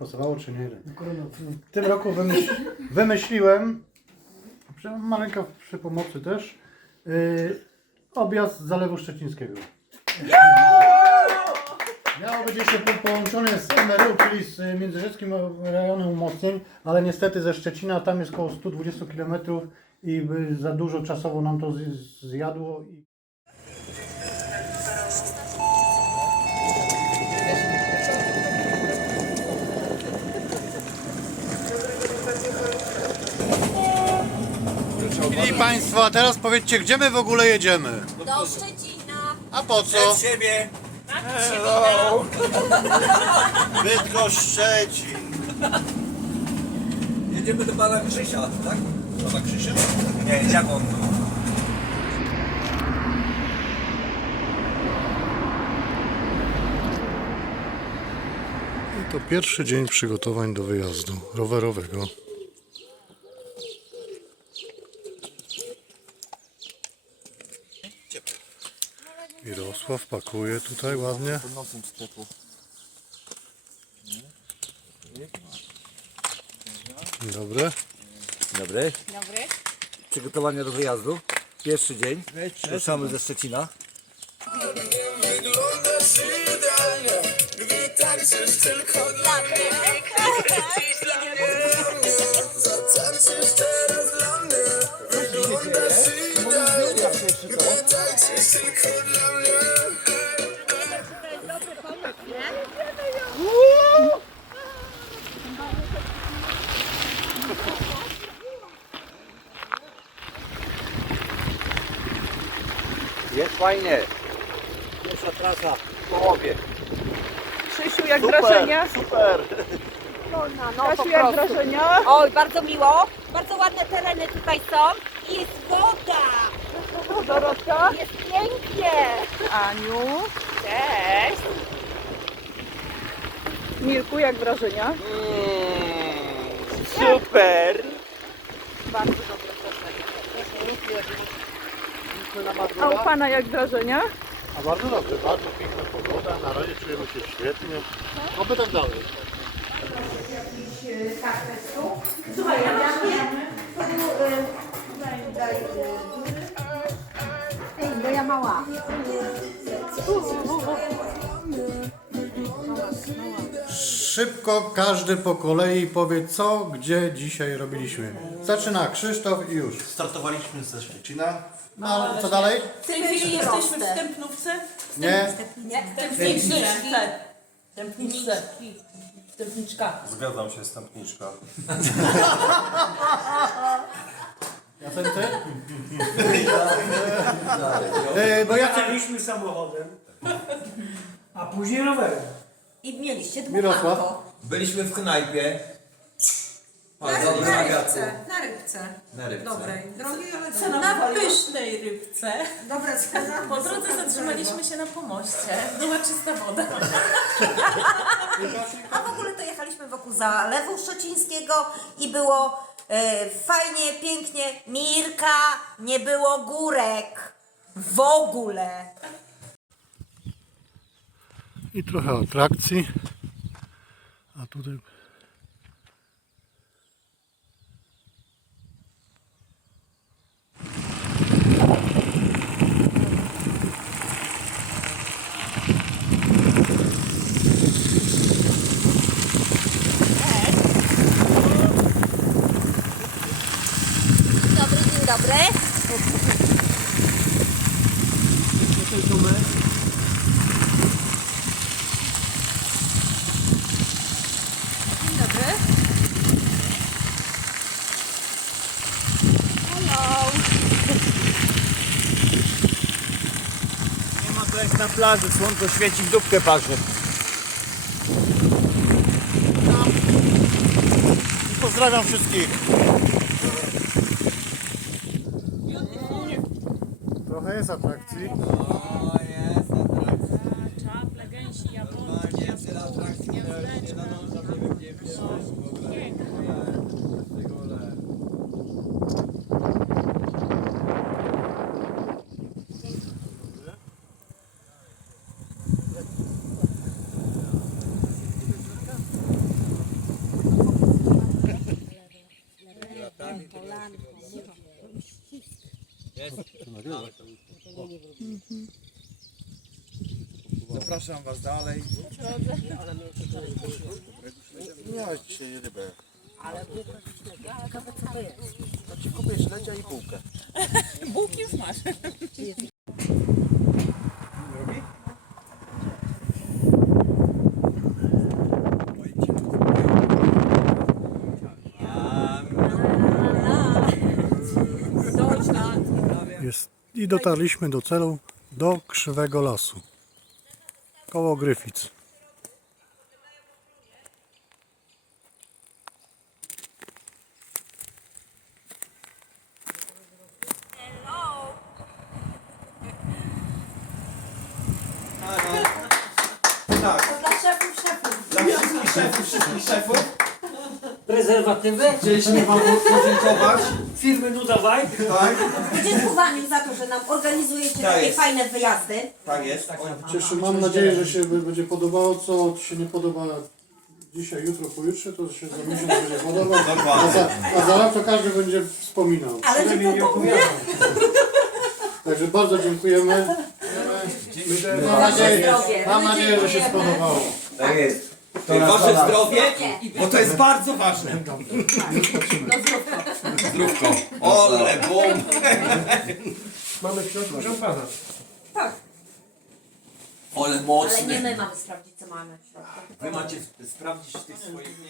pasowało, czy nie. W tym roku wymyśl, wymyśliłem, przy- maleńka przy pomocy też, yy, objazd z Zalewu Szczecińskiego. Miało być jeszcze po- połączone z MRU, czyli z y, Międzyrzeckim Rejonem Umocnień, ale niestety ze Szczecina tam jest około 120 km i by za dużo czasowo nam to z- zjadło. I... Szanowni Państwo, a teraz powiedzcie, gdzie my w ogóle jedziemy? Do Szczecina. A po co? Ciebie! Hello! Bydgoszcz Szczecin! Jedziemy do pana Krzysia, tak? Pana Krzysia? Nie, jak on? To pierwszy dzień przygotowań do wyjazdu rowerowego. Mirosław pakuje tutaj ładnie. Nosem sklepu. Dzień dobry. Dobry. Dobry. Przygotowania do wyjazdu. Pierwszy dzień. Ruszamy ze Szczecina. Dla mnie. Jest fajnie. Pierwsza trasa w połowie. Krzysiu, jak wrażenia? Super! No, no, Kasiu, jak wrażenia? Oj, bardzo miło. Bardzo ładne tereny tutaj są. I jest woda. Dorotka? Jest pięknie. Aniu? Cześć. Mirku, jak wrażenia? Super! Bardzo dobre wrażenia. A u Pana jak wrażenia? A bardzo dobrze, bardzo piękna pogoda, na razie czujemy się świetnie. Oby tak dalej. Słuchaj, ja mam tutaj, ja mała. Szybko każdy po kolei powie co, gdzie dzisiaj robiliśmy. Zaczyna Krzysztof i już. Startowaliśmy ze Szczecina. No ale co dalej? W tej chwili jesteśmy w Stępnówce. Nie? Stępniczce. Stępniczce. Stępniczka. Zgadzam się, stępniczka. Jacenty? E, bo Jacek... Jechaliśmy samochodem, a później rowerem. I mieliście Mirosław? dmuchanko. Byliśmy w knajpie. Na, dobry na rybce, na rybce. Na rybce. Dobrej, drogiej, ale dobrej. na pysznej rybce. Dobra cena. Po drodze zatrzymaliśmy się na pomoście. Była czysta woda. A w ogóle to jechaliśmy wokół Zalewu Szczecińskiego i było e, fajnie, pięknie. Mirka, nie było górek. W ogóle. I trochę atrakcji. A tutaj... Dobry, dzień dobry. Dobry. Hello. Nie ma jak na plaży, słońce świeci w dupkę parzy. I pozdrawiam wszystkich. Trochę jest atrakcji. plăgâni și Iabon și Yes. Mm-hmm. Zapraszam was dalej. Miałeś dzisiaj rybę. Ale bułka co to jest? To ci kupię śledzia i bułkę. Bułki już masz. Jest, I dotarliśmy do celu, do Krzywego Lasu. Koło Gryfic. Dla szefów, szefów. Dla wszystkich szefów, wszystkich szefów Prezerwatywy? chcieliśmy wam podziękować. Firmy Nuda Vibe? Tak, Podziękowaniu za to, że nam organizujecie Tak takie jest. fajne wyjazdy. tak jest. Cieszę, mam nadzieję, że się będzie podobało. Co Ci się nie podoba dzisiaj, jutro, pojutrze, to się za miesiąc będzie podobał. A Dokładnie. za, a za rok to każdy będzie wspominał. Ale nie to. Także bardzo dziękujemy. Mam Wasze nadzieję, zdrowie. mam nadzieję że się spodobało. Tak jest. Wasze zdrowie, bo to jest bardzo ważne. Zdrówko. Ole, bum. Mamy w środku szampana. Ole Ale nie my mamy sprawdzić, co mamy w środku. Wy macie sprawdzić tych swoich